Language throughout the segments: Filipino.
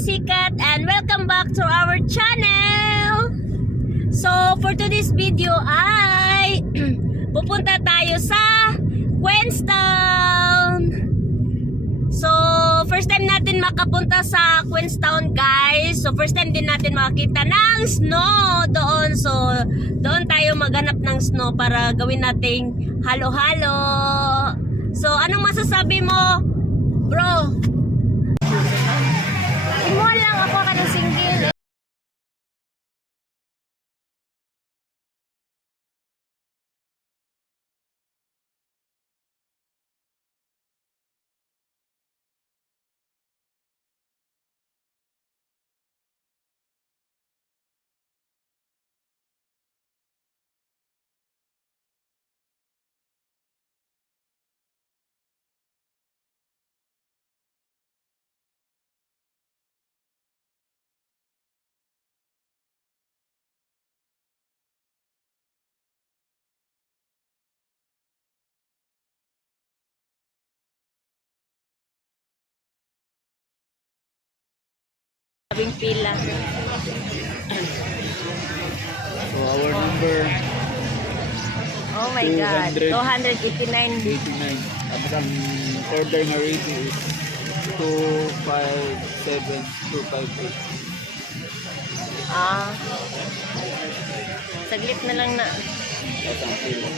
Sikat and welcome back to our channel. So for today's video ay pupunta tayo sa Queenstown. So first time natin makapunta sa Queenstown, guys. So first time din natin makakita ng snow doon. So doon tayo maghanap ng snow para gawin nating halo-halo. So anong masasabi mo, bro? Imuha lang ako kanang single. Sabing pila. So our number Oh my God. 289. 89. Tapos ang order na rate is 257258. Ah. Saglit na lang na. That's ang pila.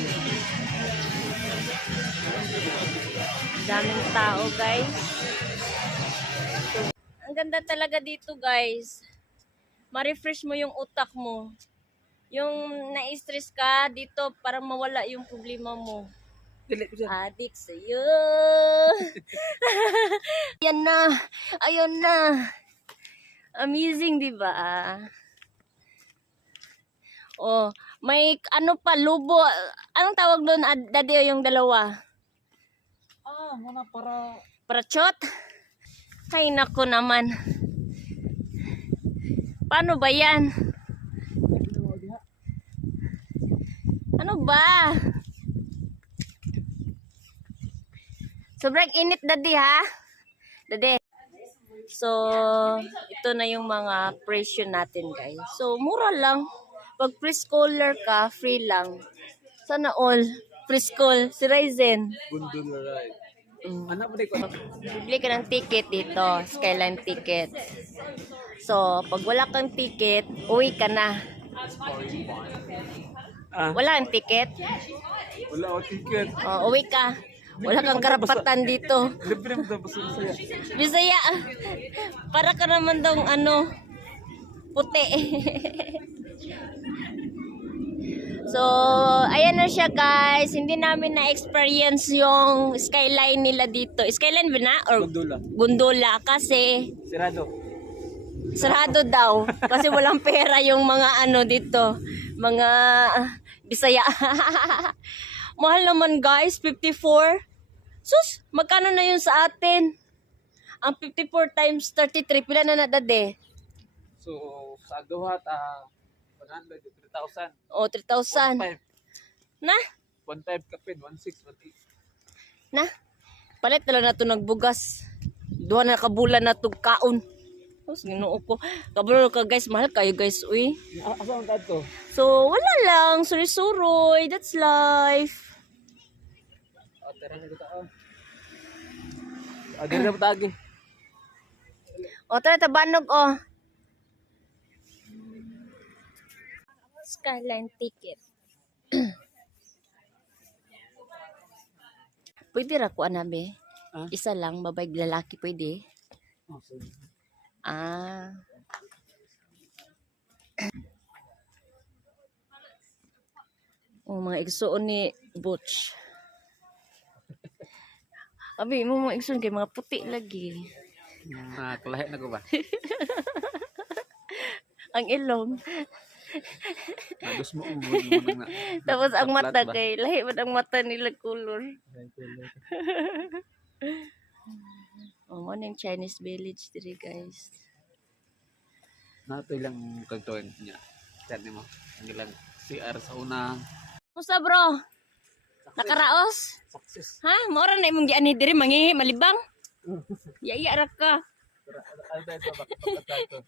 Daming tao, guys. Ang ganda talaga dito, guys. Ma-refresh mo yung utak mo. Yung na-stress ka dito para mawala yung problema mo. Adik sa'yo. Ayan na. Ayun na. Amazing, di ba? Oh, may ano pa, lubo. Anong tawag doon, daddy, yung dalawa? Muna para Parachot? Ay, nako naman. Paano ba yan? Ano ba? Sobrang init, daddy, ha? Daddy. So, ito na yung mga presyo natin, guys. So, mura lang. Pag pre-scholar ka, free lang. Sana all. Pre-school. Si Ryzen. bundol na ride. Anak mo ko. Bibili ka ng ticket dito, Skyline ticket. So, pag wala kang ticket, uwi ka na. Wala kang ticket? Wala ako ticket. O, uwi ka. Wala kang karapatan dito. Libre mo tapos saya. Bisaya. Para ka naman daw puti. So, ayan na siya, guys. Hindi namin na-experience yung skyline nila dito. Skyline ba na? Or Gondola. gondola kasi Sirado. sarado daw. Kasi walang pera yung mga dito. Mga Bisaya. Mahal naman, guys. 54. Sus, magkano na yun sa atin? Ang 54 times 33. Pila na nadade? So sa duhat 100 3,000. O, 3,000. 1.5. Na? 1.5 kapin 1.6 1.8. Na? Palit na lang na ito nagbugas. Duha na kabulan na ito kaon. Tapos ginoo ko. Kabalo ka, guys. Mahal kayo, guys. Uy. Asa ang tato? So, wala lang. Suri-suroy. That's life. Tara na kita. Agad na patagi. O, tara, tabanog, o. Skyline ticket. Pwede ra ko, anabe? Isa lang, babae, lalaki, pwede? Sorry. Ah. Mga igsoon ni Butch. Abi, mga igsoon kay mga puti lagi. Kalahi na ko ba? Ang ilong. Nagos mo na. Tapos ang mata kay lahi man ang mata nila color. Oh, mo ning Chinese village diri, guys. Nato ilang kagtuan niya. Yan mo. Ang ilang CR sa una. Musta, bro? Nakaraos? Success. Ha? Mora na imong giani diri mangihi malibang? Yaya ra ka. Ano tayo ito? Bakit ito?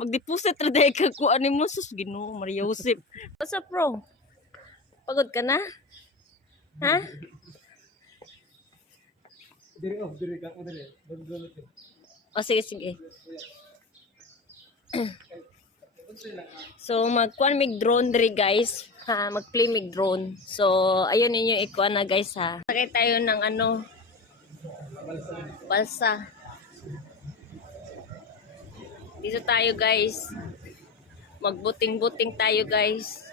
Mag-deposit ra dahil kag kuan nimo sus Ginoo Maria Josep. What's up, bro? Pagod ka na? Ha? Diri ka mo diri. Bagulot. O sige, sige. So magkuan mig drone diri guys. Ha, mag-play mig drone. So ayun ninyo ikuan na guys ha. Sakay tayo ng ano balsa. Dito tayo guys. Magbuting-buting tayo guys.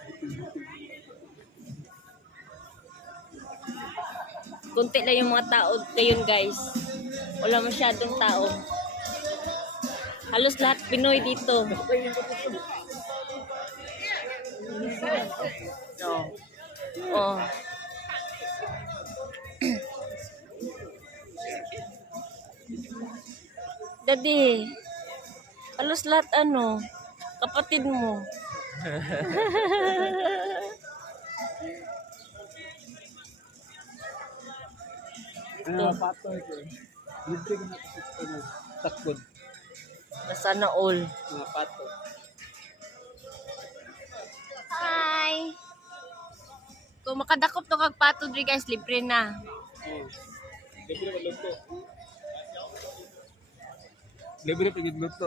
Kunti lang yung mga tao ngayon guys. Wala masyadong tao. Halos lahat Pinoy dito. Oh. Daddy, halos lahat ano, kapatid mo. Pato ito. Libre ko na ito. Takod. Sana all. Mga pato. Hi! Kung makadakop to kag pato diri guys, libre na. Libre pa luto. Libre pa luto.